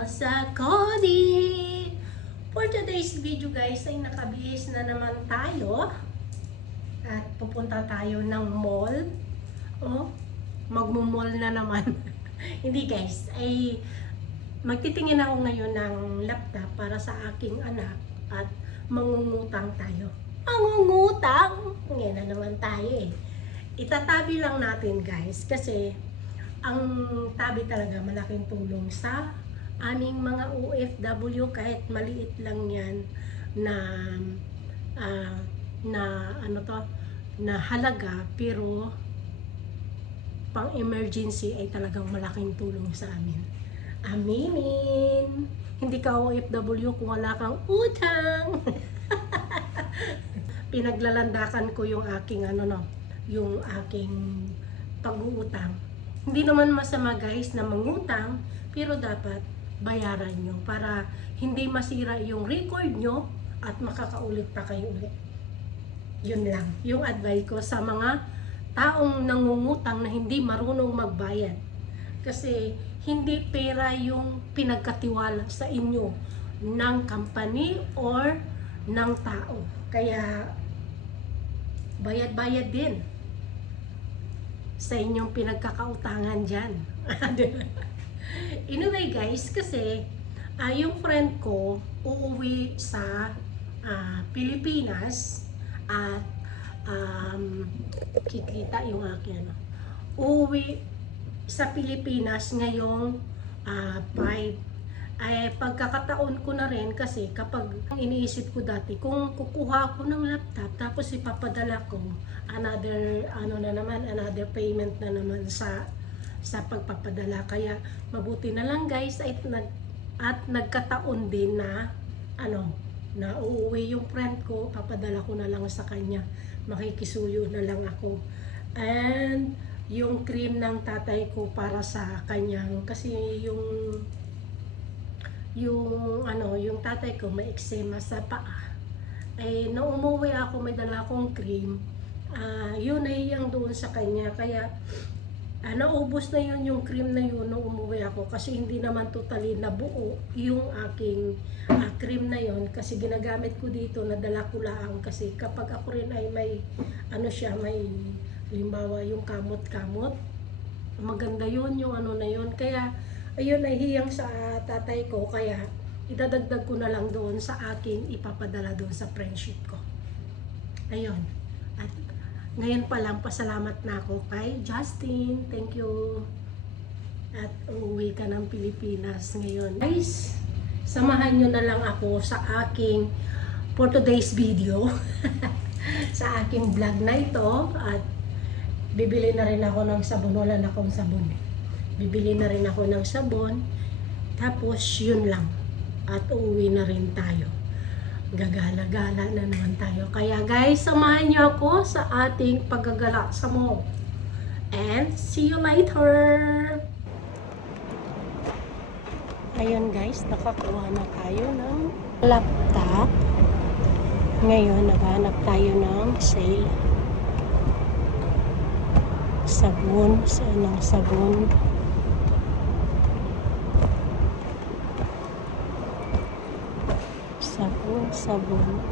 Elsa Cody! For today's video guys ay nakabihis na naman tayo at pupunta tayo ng mall. Magmumall na naman. Hindi guys, ay magtitingin ako ngayon ng laptop para sa aking anak at mangungutang tayo. Mangungutang! Ngayon na naman tayo eh. Itatabi lang natin guys kasi ang tabi talaga malaking tulong sa aming mga OFW kahit maliit lang yan na halaga, pero pang emergency ay talagang malaking tulong sa amin. Aminin! Hindi ka OFW kung wala kang utang. Pinaglalandakan ko yung aking yung aking pag-uutang. Hindi naman masama guys na mangutang, pero dapat bayaran nyo para hindi masira yung record nyo at makakaulit pa kayo ulit. Yun lang, yung advice ko sa mga taong nangungutang na hindi marunong magbayad. Kasi hindi pera yung pinagkatiwala sa inyo ng company or ng tao. Kaya bayad-bayad din sa inyong pinagkakautangan dyan. Anyway guys, kasi yung friend ko uuwi sa Pilipinas at kikita yung akin. Uuwi sa Pilipinas ngayong 5. Ay pagkakataon ko na rin kasi kapag iniisip ko dati kung kukuha ko ng laptop tapos ipapadala ko another another payment na naman sa pagpapadala, kaya mabuti na lang guys at nagkataon din na na uuwi yung friend ko, papadala ko na lang sa kanya, makikisuyo na lang ako. And yung cream ng tatay ko para sa kanyang, kasi yung tatay ko may eczema sa paa. Ay nung umuwi ako may dala akong cream, yun ay yung doon sa kanya, kaya naubos na yun yung cream na yun nung umuwi ako, kasi hindi naman totally nabuo yung aking cream na yun, kasi ginagamit ko dito, nadala ko lang kasi kapag ako rin ay may may halimbawa yung kamot-kamot, maganda yun yung na yun, kaya ayun ay hiyang sa tatay ko, kaya idadagdag ko na lang doon sa aking ipapadala doon sa friendship ko. Ayun. At ngayon pa lang pasalamat na ako kay Justin. Thank you. At uuwi ka ng Pilipinas ngayon. Guys, samahan nyo na lang ako sa aking for today's video. Sa aking vlog na ito. At bibili na rin ako ng sabon. Wala na akong sabon. Bibili na rin ako ng sabon. Tapos yun lang. At uuwi na rin tayo. Gagala-gala na naman tayo. Kaya guys, samahan niyo ako sa ating paggagala sa mall. And see you later! Ayun guys, nakakuha na tayo ng laptop. Ngayon, naghanap tayo ng sale. Sabon. Saan ang sabon? Sabon.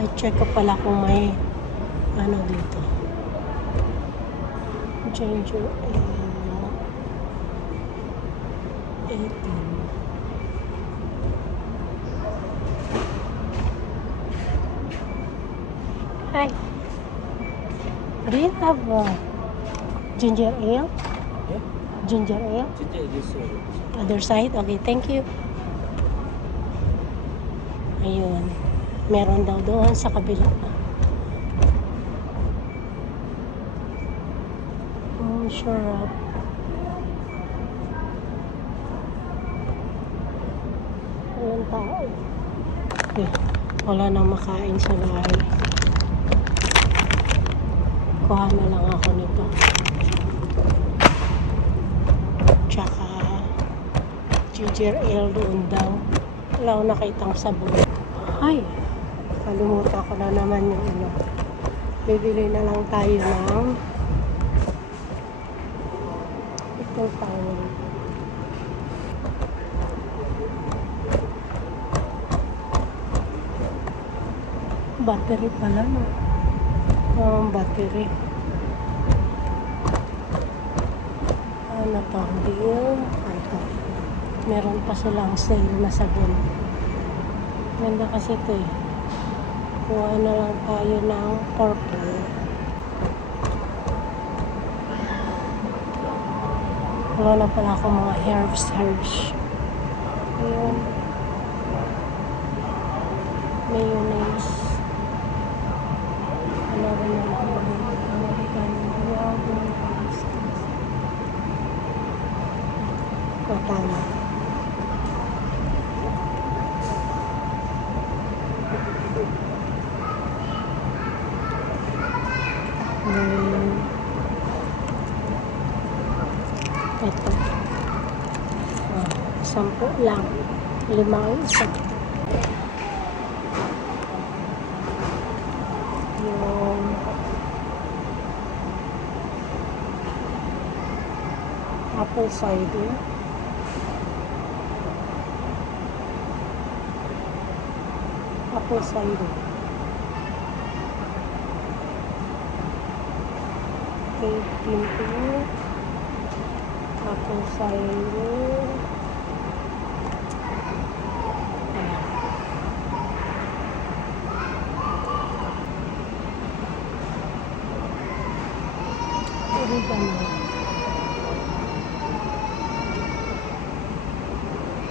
I-check ko pala kung may dito. Ginger ale 18. Hi. Do you have ginger ale? Yeah? Ginger ale? Ginger this side. Other side? Okay, thank you. Ayun. Meron daw doon sa kabila. Sure. Ayun tao. Okay. Wala nang makain sa bahay. Kuha na lang ako nito. Tsaka ginger ale doon daw. Wala akong nakitang sabon. Ay, Nakalimutan ko na naman yung ano. Bibili na lang tayo ng ito tawag. Battery pala, no? Battery. Ano to? Deal. Ito. Meron pa silang sale na sabon. Ganda kasi ito eh. Kuha na lang tayo ng purple. Wala na pala akong mga herbs. Ayun. Mayonnaise. Wala ba na lang American yogurt. Matama. Ito. 10 lang. 5 ang isa. Yung apple cider. Apple cider. Okay, pinto. Apple cider. Oregano.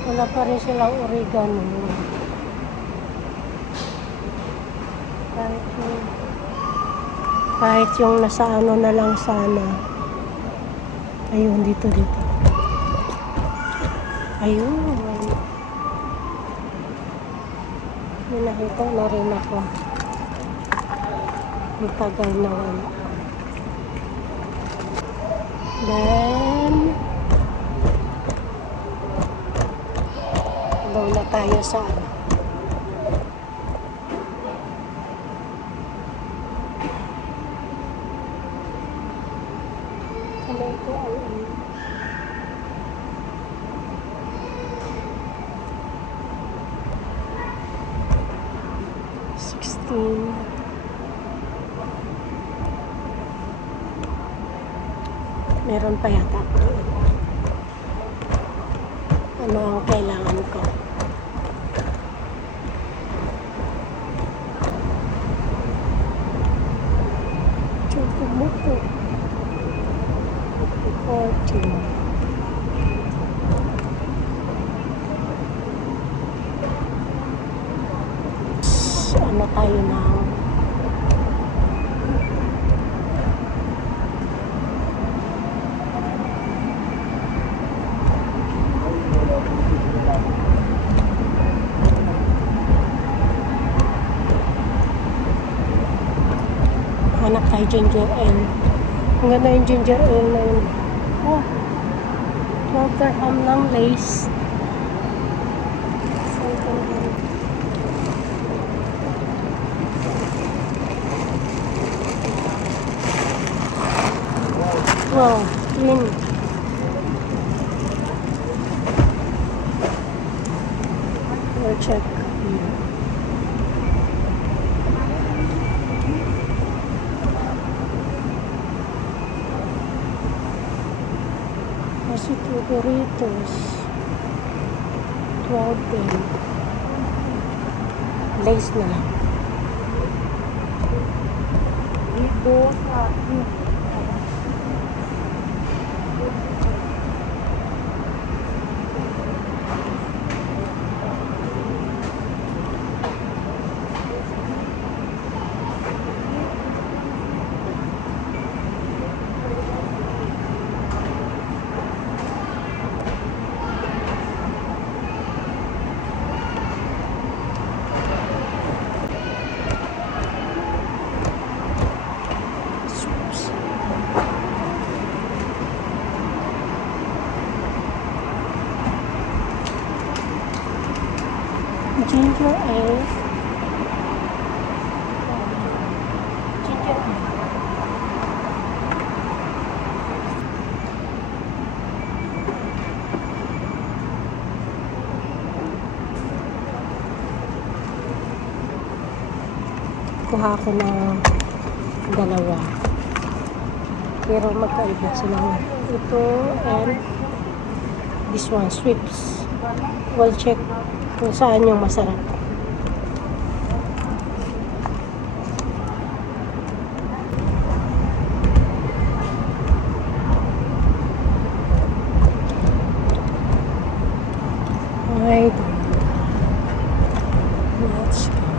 Wala pa rin silang oregano. Kahit yung nasa ano na lang sana. Ayun, dito. Ayun. May nakita na rin ako. Matagal na wala. Then, daw na tayo sa ano. Ano ito ang 16. Meron pa yata ako. Ano ang kailangan ko? Chocomuco. 14. Ano tayo ng hanap tayo ginger ale. Ang ganda yung ginger ale na yun. Oh, 12 dirham lang lace. Wow, clean. We'll check. Kasi ito Doritos 12 din. Lace na lang. Dito sa ginger ale kuha ako ng dalawa. Pero magkaiba sila. Ito and this one, strips. We'll check kung saan yung masarap. Alright. Let's go.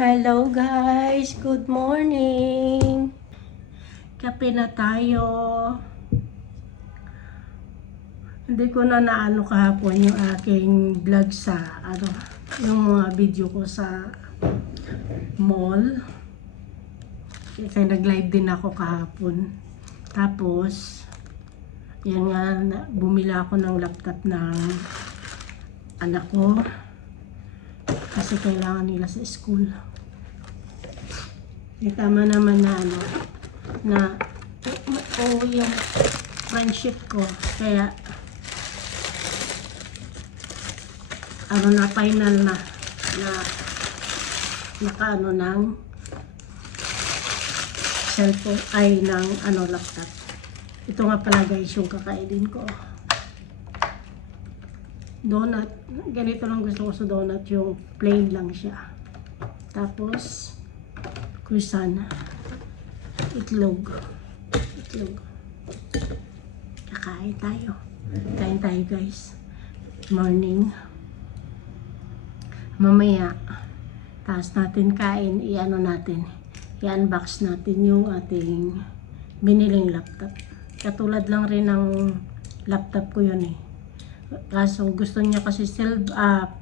Hello guys, good morning. Kape na tayo. Hindi ko na naano kahapon yung aking vlog sa yung mga video ko sa mall. Kasi nag-live din ako kahapon. Tapos yan nga, bumili ako ng laptop ng anak ko kasi kailangan nila sa school. Tama naman na na yung friendship ko, kaya na final na naka ng cellphone ay ng laptop. Ito nga pala guys yung kakainin ko. Donut. Ganito lang gusto ko sa donut, yung plain lang siya. Tapos croissant, itlog. Kakain tayo. Kain tayo guys. Morning. Mamaya, tapos natin kain, i-unbox natin yung ating biniling laptop. Katulad lang rin ng laptop ko yun eh. Kaso gusto niya kasi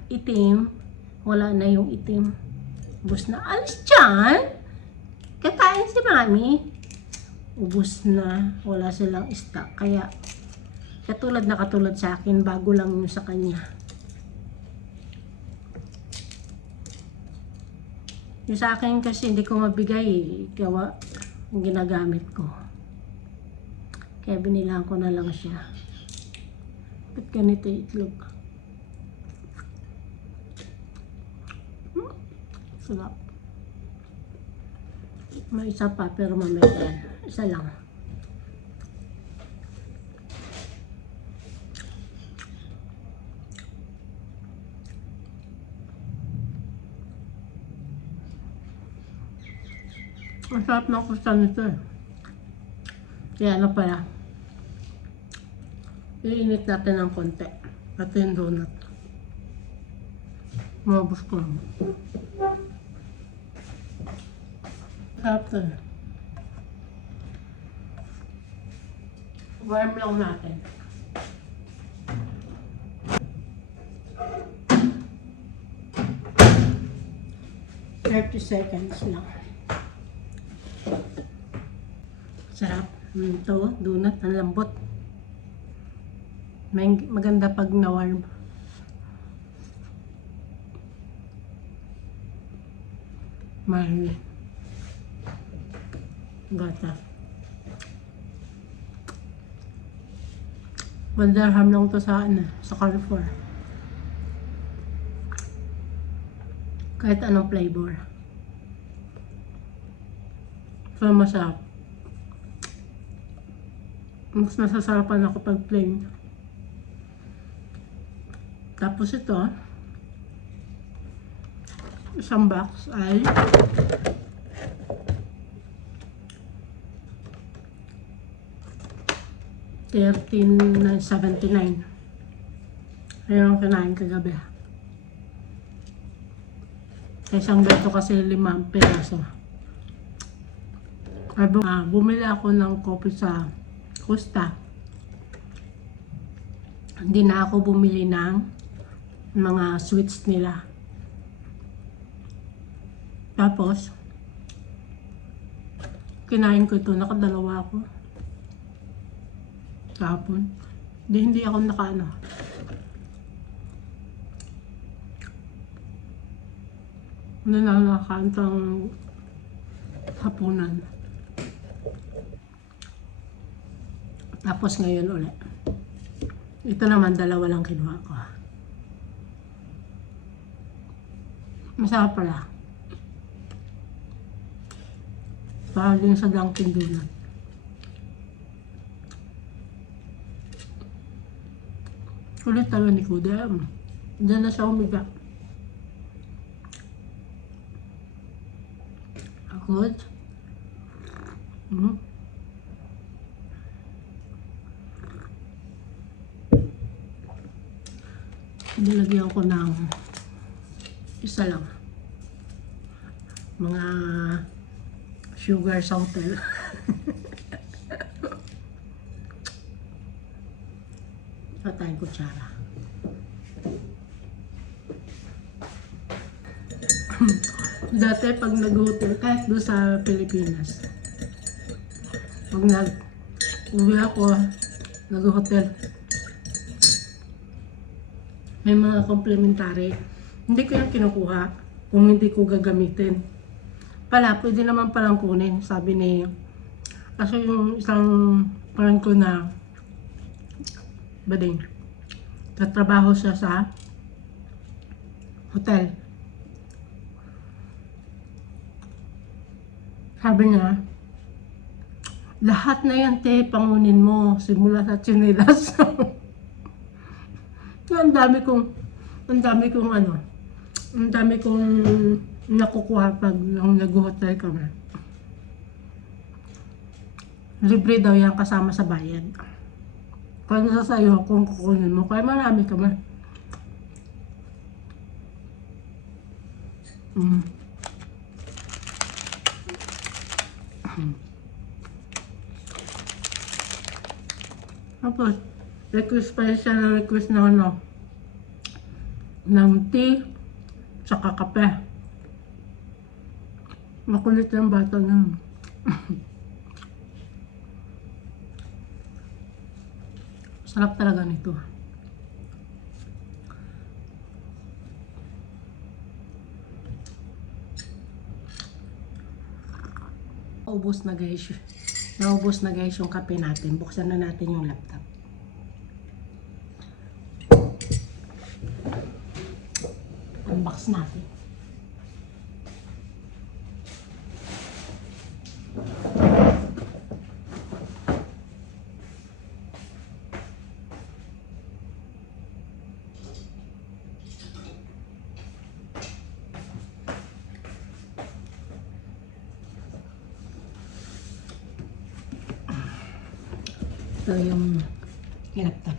itim. Wala na yung itim. Ubus na. Alis dyan! Kakain si mami. Ubus na. Wala silang stock. Kaya katulad sa akin. Bago lang yung sa kanya. Yung sa akin kasi hindi ko mabigay. Kaya yung ginagamit ko. Kaya binilang ko na lang siya. Ba't ganito yung itlog? Sarap. May isa pa pero mamaya yan. Isa lang. Ang sarap ng kustan nito eh. Kaya pala. Iinit natin ng konti. Ito yung donut. Mabos ko. Sarap to. Warm lang natin. $30 seconds lang. Sarap. Ito, donut. Ang lambot. Maganda pag na-warm. May gata. $1 lang to sa Carrefour. Kahit anong flavor. So masarap. Mas nasasarapan ako pag plain. Tapos ito, isang box ay $13.79. Ayun ang kinain kagabi. Isang beto kasi 5 piraso. Bumili ako ng coffee sa Costa. Hindi na ako bumili ng mga sweets nila. Tapos, kinain ko ito. Nakadalawa ako. Kahapon. Hindi ako nakaano. Nakakaantang hapunan. Tapos ngayon ulit. Ito naman, dalawa lang kinuha ko. Masarap pala. Para din sa Dunkin Donut. Ulit talaga ni Kudem. Diyan na siya umiga. Good. Nilagyan ko ng isa lang. Mga sugar sa hotel. Sa tayong kutsara. Dati pag nag-hotel, kahit doon sa Pilipinas, pag nag-uwi ako, nag-hotel, may mga complimentary. Hindi ko yung kinukuha kung hindi ko gagamitin. Pala, pwede naman palang kunin, sabi ni, kasi yung isang friend ko na bading, tatrabaho siya sa hotel. Sabi niya, lahat na yan te, pangunin mo, simula sa tsinelas. Ang dami kong nakukuha pag nag-hotel kami. Libre daw yan kasama sa bayad. Kaya nasa sayo kung kukunin mo, kaya marami kami. Tapos, request pa siya na request na ng tea, tsaka kape. Makulit yung bata na. Sarap talaga nito. Naubos na guys yung kape natin. Buksan na natin yung laptop. Unbox natin. Ito yung laptop.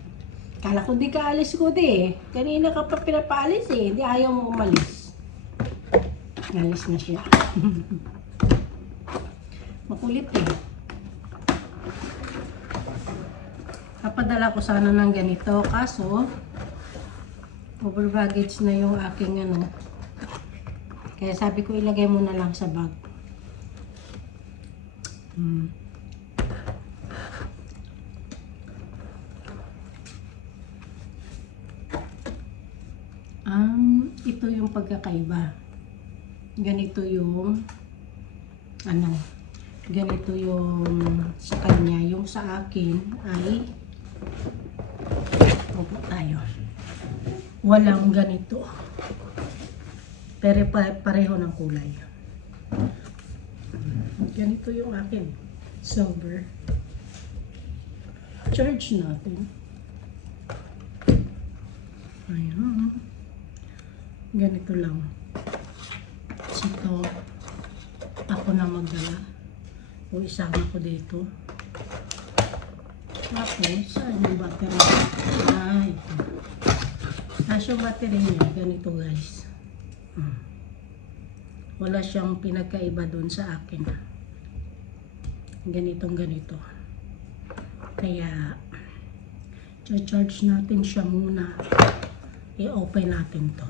Kala ko di ka alis ko di eh. Kanina ka pa pinapaalis eh. Di ayaw mo umalis. Alis na siya. Makulit eh. Kapadala ko sana ng ganito. Kaso, over baggage na yung aking ano. Kaya sabi ko ilagay mo na lang sa bag. Ito yung pagkakaiba. Ganito yung ganito yung sa kanya. Yung sa akin ay tayo. Walang ganito. Pero pareho ng kulay. Ganito yung akin. Silver. Charge natin. Ayan. Ganito lang. Ito, ako na magdala. O isama ko dito. Tapos, saan yung battery? Ito. Nasa yung battery niya. Ganito guys. Wala siyang pinagkaiba doon sa akin. ganitong ganito. Kaya charge natin siya muna. I-open natin to.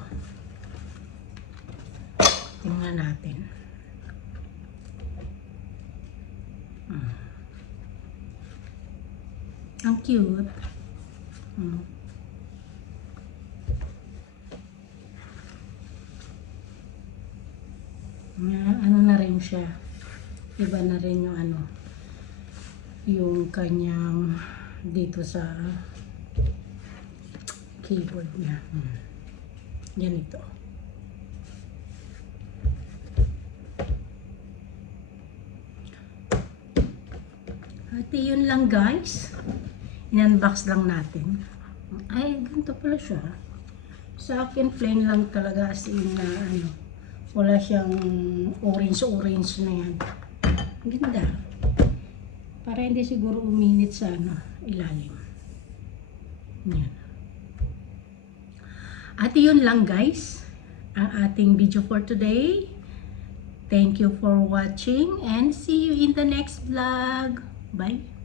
Tingnan natin. Ang cute. Ano na rin siya. Iba na rin yung ano. Yung kanyang dito sa keyboard niya. Ganito. At yun lang guys. In-unbox lang natin. Ay, ganito pala siya. Sa akin, plain lang talaga as in na ano. Wala siyang orange na yan. Ganda. Para hindi siguro uminit sa ano, ilalim. Yan. At yun lang guys. Ang ating video for today. Thank you for watching and see you in the next vlog. Bye.